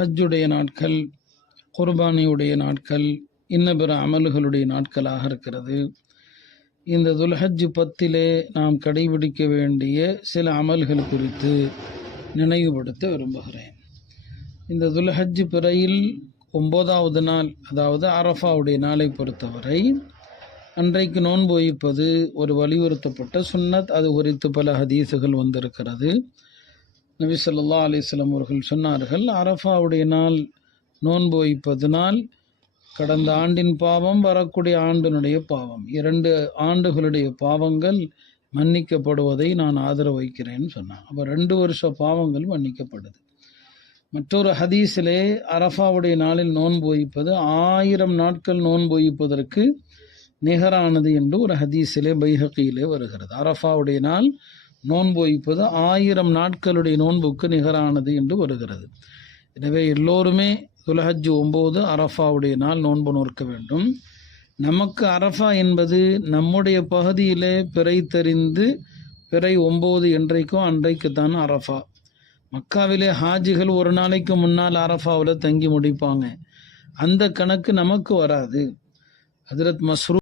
ஹஜ்ஜுடைய நாட்கள் குர்பானியுடைய நாட்கள் இன்ன பிற அமல்களுடைய நாட்களாக இருக்கிறது. இந்த துல்ஹஜ் பத்திலே நாம் கடைபிடிக்க வேண்டிய சில அமல்கள் குறித்து நினைவுபடுத்த விரும்புகிறேன். இந்த துல்ஹஜ் பிறையில் ஒம்போதாவது நாள் அதாவது அரஃபாவுடைய நாளை பொறுத்தவரை அன்றைக்கு நோன்பு வைப்பது ஒரு வலியுறுத்தப்பட்ட சுன்னத். அது குறித்து பல ஹதீசுகள் வந்திருக்கிறது. நபி சொல்லா அலிஸ்லாம் அவர்கள் சொன்னார்கள் அரஃபாவுடைய நாள் நோன்பு வைப்பதனால் கடந்த ஆண்டின் பாவம் வரக்கூடிய ஆண்டினுடைய பாவம். இரண்டு ஆண்டுகளுடைய பாவங்கள் மன்னிக்கப்படுவதை நான் ஆதரவு வைக்கிறேன்னு சொன்னான். அப்போ ரெண்டு வருஷ பாவங்கள் மன்னிக்கப்படுது. மற்றொரு ஹதீஸிலே அரஃபாவுடைய நாளில் நோன்பு வைப்பது ஆயிரம் நாட்கள் நோன்பு வைப்பதற்கு நிகரானது என்று ஒரு ஹதீஸிலே பைஹக்கியிலே வருகிறது. அரஃபாவுடைய நாள் நோன்பு வைப்பது ஆயிரம் நாட்களுடைய நோன்புக்கு நிகரானது என்று வருகிறது. எனவே எல்லோருமே துலஹஜ் ஒம்பது அரஃபாவுடைய நாள் நோன்பு நோக்க வேண்டும். நமக்கு அரஃபா என்பது நம்முடைய பகுதியிலே பிறை தெரிந்து பிறை ஒம்பது என்றைக்கும் அன்றைக்குத்தான் அரஃபா. மக்காவிலே ஹாஜிகள் ஒரு நாளைக்கு முன்னால் அரஃபாவில் தங்கி முடிப்பாங்க. அந்த கணக்கு நமக்கு வராது. ஹதரத் மஸ்ரூ